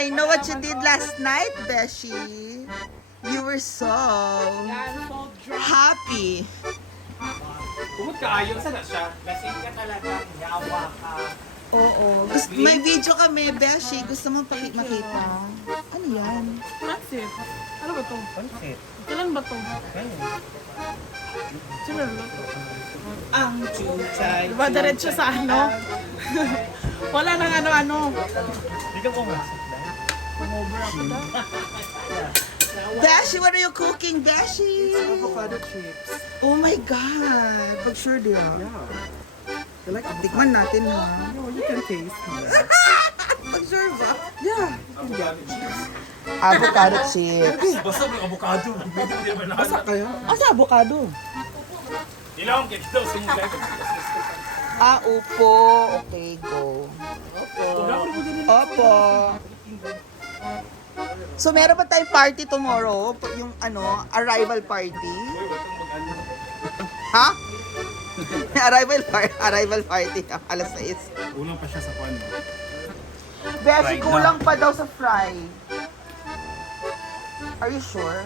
I know what you did last night, Beshi. You were so happy. Kumot ka ayaw, saan na siya? Lasing ka talaga, yawa ka. Oo. May video kami, Beshi. Gusto mo makita? Ano yan? Pansit. Ano ba to? Pansit. Kailan ba to? Sino ba to? Ang chuchay. Diba diretso sa ano? Wala nang ano-ano. Hindi ka pumasok dahil. Over ako na. Beshi, what are you cooking, Beshi? Avocado chips. Oh my God. Pag sure dia. Yeah. You like avocado? Tikman natin ha. No, you can taste it. Pag sure ba? Yeah. Avocado chips. Basta may avocado. Hindi ba Basa nahan? kaya? Asa avocado? Ilang kaya daw sumulay. Upo. Okay, go. Opo. So, meron ba tayong party tomorrow? Yung arrival party? Ha? Arrival party. Alas 6. Ulang pa siya sa kwan. Beshi, Fried kulang pa daw sa fry. Are you sure?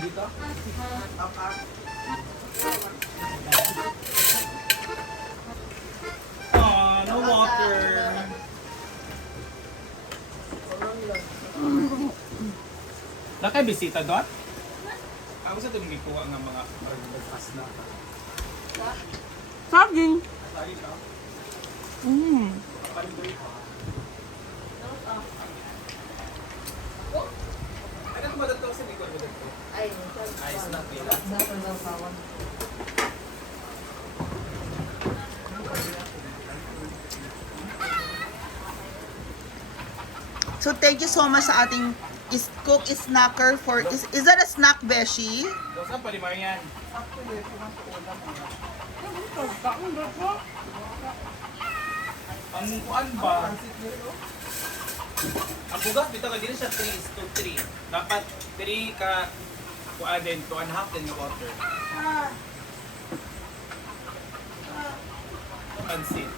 Dito? No water. Nakay bisita doon? Ako sa itong gikuha ng mga breakfast na. Saging. Lagi ka? Ano kung madagtong sa likod mo dito? Ay, snack nila. So, thank you so much sa ating cook snacker for... Is that a snack, Beshi? Kung saan palimar yan? Ang kuan ba? Ang bugas bitaw ka din siya 3:3. Dapat 3 ka kuan din 2.5 din yung water. Pansit.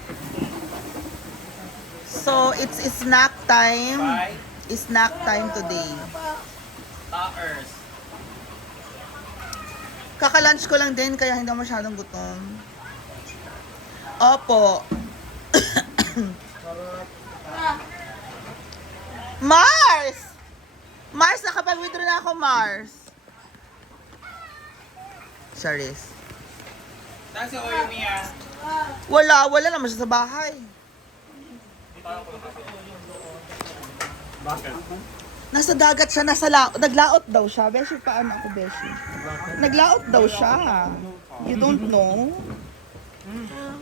So, it's snack time. 5 Snack time today. hours. Kaka-lunch ko lang din, kaya hindi ako masyadong gutom. Opo. Mars! Mars, nakapag-withdraw na ako, Mars. Charis. Saan si Oyo Mia? Wala naman siya sa bahay. Bakit? Nasa dagat siya, naglaot daw siya. Beshi, paano ako, Beshi? Naglaot daw siya. You don't know?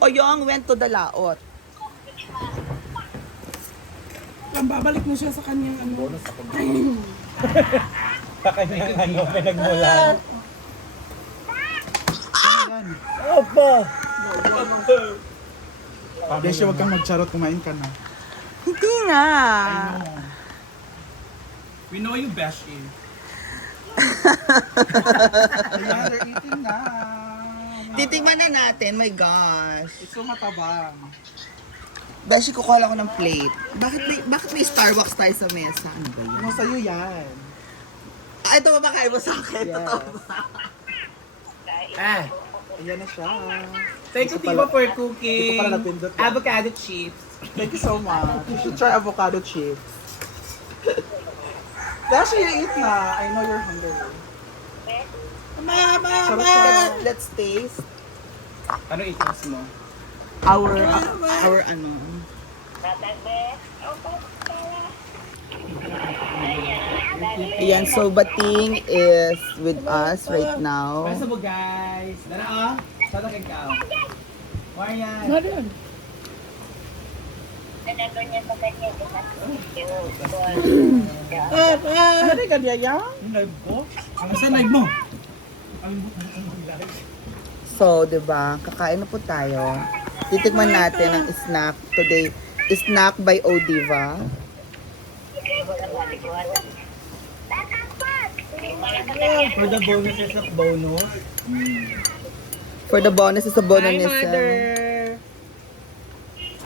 Oyong went to the laot. Babalik mo siya sa kanyang ano. Sa kanyang ano, pinagmulan. Opo! Beshi, huwag kang magcharot. Kumain ka na. Hindi nga. We know you Beshi. Ayan, they're eating na. Titigman na natin, my gosh. It's so matabang. Beshi, kukuha lang ako ng plate. Bakit may Starbucks tayo sa mesa? Ano ba yun? Ano sa'yo yan? Ito ba makain mo sa akin? Yeah. Totoo ba? Ayan na siya. Thank you, Ito Timo, pala- for Ito cooking. pala napindot. Avocado chips. Thank you so much. You should try avocado chips. Beshi, you eat na. I know you're hungry. Let's taste Ano itas mo? our ano. Ayan, so Bating is with us right now. Basta mo, guys. Dara, Sadakin ka. Marian. Ano yun? Ano ka niya yan? Yung live ko? Ano sa live mo? So, 'di ba? Kakain na po tayo. Titikman natin ang snack today. Snack by Odiva. For the bonuses of bonus. For the bonus is a Hi, bonus. mother.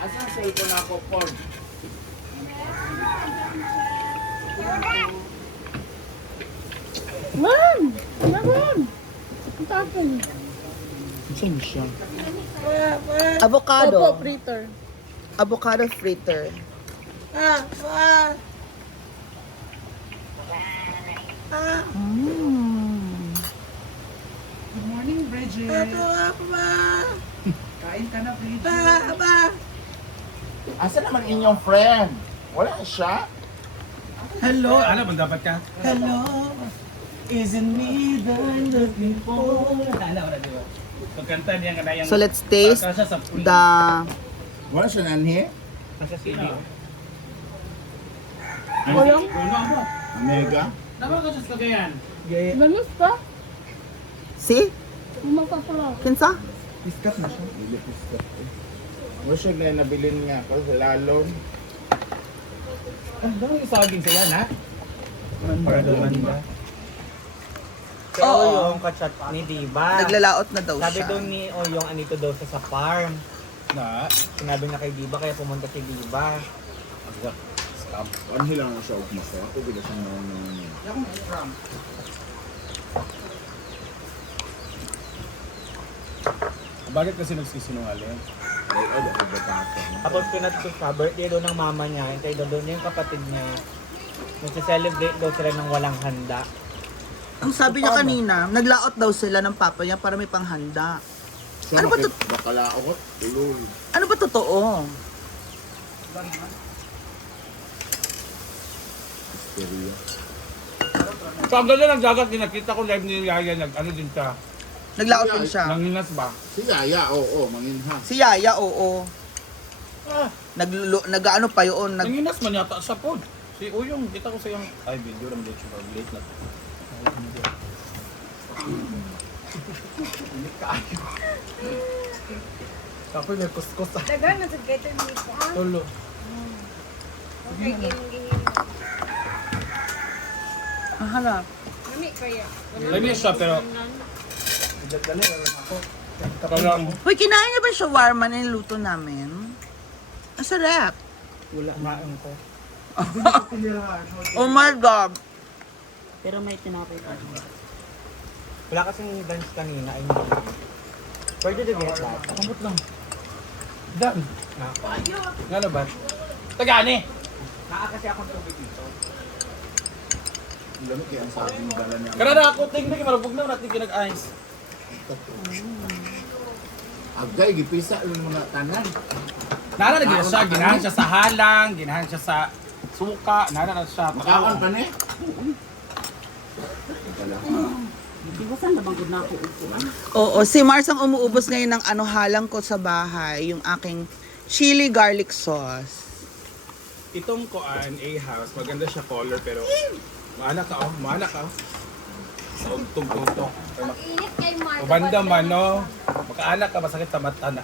Asa ang cellphone ako, Paul? Ma'am! Ma'am! Ang tapin. Saan siya? Avocado. Opo, fritter. Avocado fritter. Good morning, Bridget. Kain ka na, Bridget. Asa naman inyong friend? Wala siya? Hello! Ano ba dapat ka? Hello. Isn't me the looking for? Wala, di ba? Pagkanta niya nga na yung... So let's taste Pagkasa sa puli. the Wala siya nanhi? Kasi sino? Walang Ano mo? Omega? Dapat ka sa kagayan. Nalos pa? see? Masasarap. Kinsa? Iskat na siya. Wala siya na nabilin nga ako sa lalong. Ano yung saging sa yan, ha? Para naman ba? Kaya Oo. Oyong kachat ni Diba. Naglalaot na daw Sabi siya. doon ni Oyong anito daw sa farm. Na? Sinabi niya kay Diba kaya pumunta si Diba. Scam. Ano hilang na siya umpisa? Ako bila siya naman. Bakit kasi nagsisinungaling? Ay, ako ba tato? Tapos pinat ko sa birthday daw ng mama niya. Hintay daw doon yung kapatid niya. Nagsa-celebrate daw sila ng walang handa. Ang sabi niya kanina, naglaot daw sila ng papa niya para may panghanda. Ano ba to? Bakalaot? Tuloy. Ano ba totoo? Hysteria. So, ang ganda ng dagat, nakita ko live ni Yaya, ano din siya? Naglaot din siya. Nanginas ba? Si Yaya, oo, manginha. Si Yaya, oo. Ah, Nag-ano pa yun, nanginas man yata sa pod. Si Uyong, kita ko sa yung... Ay, video ram dito siya. Late na. Tapos may kuskus. Dagan na sa better meat ko. Tulo. Okay, gini-gini. Ang harap. Mami, kaya. Lamias siya, pero... Kaya, Hoy, kinain niya ba yung shawarma na niluto namin? Ang sarap. Wala maang ko. Oh my God. Pero may tinapay pa. Wala kasing dance kanina. Ay, hindi. Where did you get that? kamot lang. Dan. Nga na ba? Tagani! Naa kasi akong tubig dito. Ang lamig kaya ang saging dala niya. Karana ako, tingnan kayo, marabog na natin kinag-ice. Agay, gipisa yung mga tanan. Nana na gina siya, ginahan siya sa halang, ginahan siya sa suka, nana na siya. Makaon pa ni? Oo, si Mars ang umuubos ngayon ng ano halang ko sa bahay, yung aking chili garlic sauce. Itong koan, A-house, maganda siya color pero maanak ka, maanak ka. Sa ugtong-tugtong. Init kay Mark. Kubanda man, no? Makaanak ka, masakit sa mata na.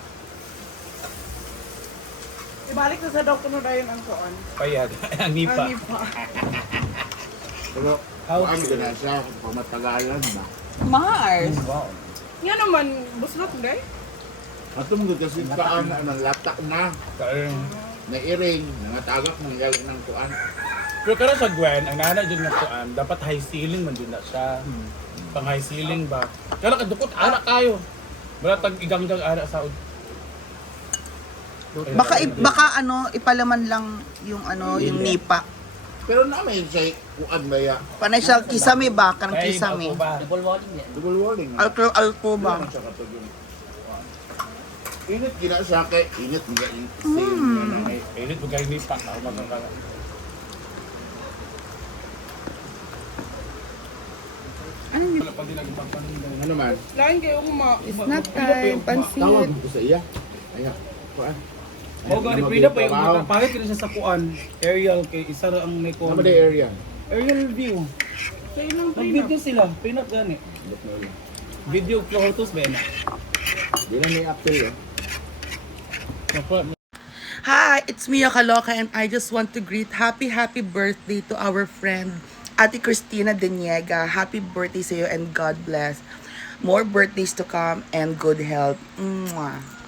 Ibalik na sa doktor na dayon ang kuan. Payag, ang nipa. Pero, How ang to? gana siya, pamatagalan ba? Mars. Wow. Nga naman, buslot guys. Atong kasi kaan na latak na, Kain. nairing, nangatagak ng galing ng kuan. Pero karon sa Gwen, ang nana dyan na kuan, dapat high ceiling man din na siya. Pang high ceiling ba? Kaya kadukot, anak kayo. Wala tag iganggang anak sa Baka ano, ipalaman lang yung ano, yung nipa. Pero namin siya kuan ba ya? Panay siya kisame ba? Kanang kisame. Double walling Double warning. Alko ba? Ano siya katulong? Init gina siya kay init nga same na ay Init mo kayo nipa. Ako magkakala. Wala pa din nagpapanin. ano man. Lain kayo kuma. Snack time, pansit. Tawag ko sa iya. Ayan. Kuan. O gani pila pa yung pangit kina siya sa kuan. Aerial kay isa ra ang may Ano kuan. ba area? Aerial view. Sa ilang Nag-video sila. Pinat gani. Video photos ba na? Di na may apel eh. Hi, it's Mia Kaloka and I just want to greet happy birthday to our friend Ate Christina Deniega. Happy birthday sa iyo and God bless. More birthdays to come and good health. Mwah.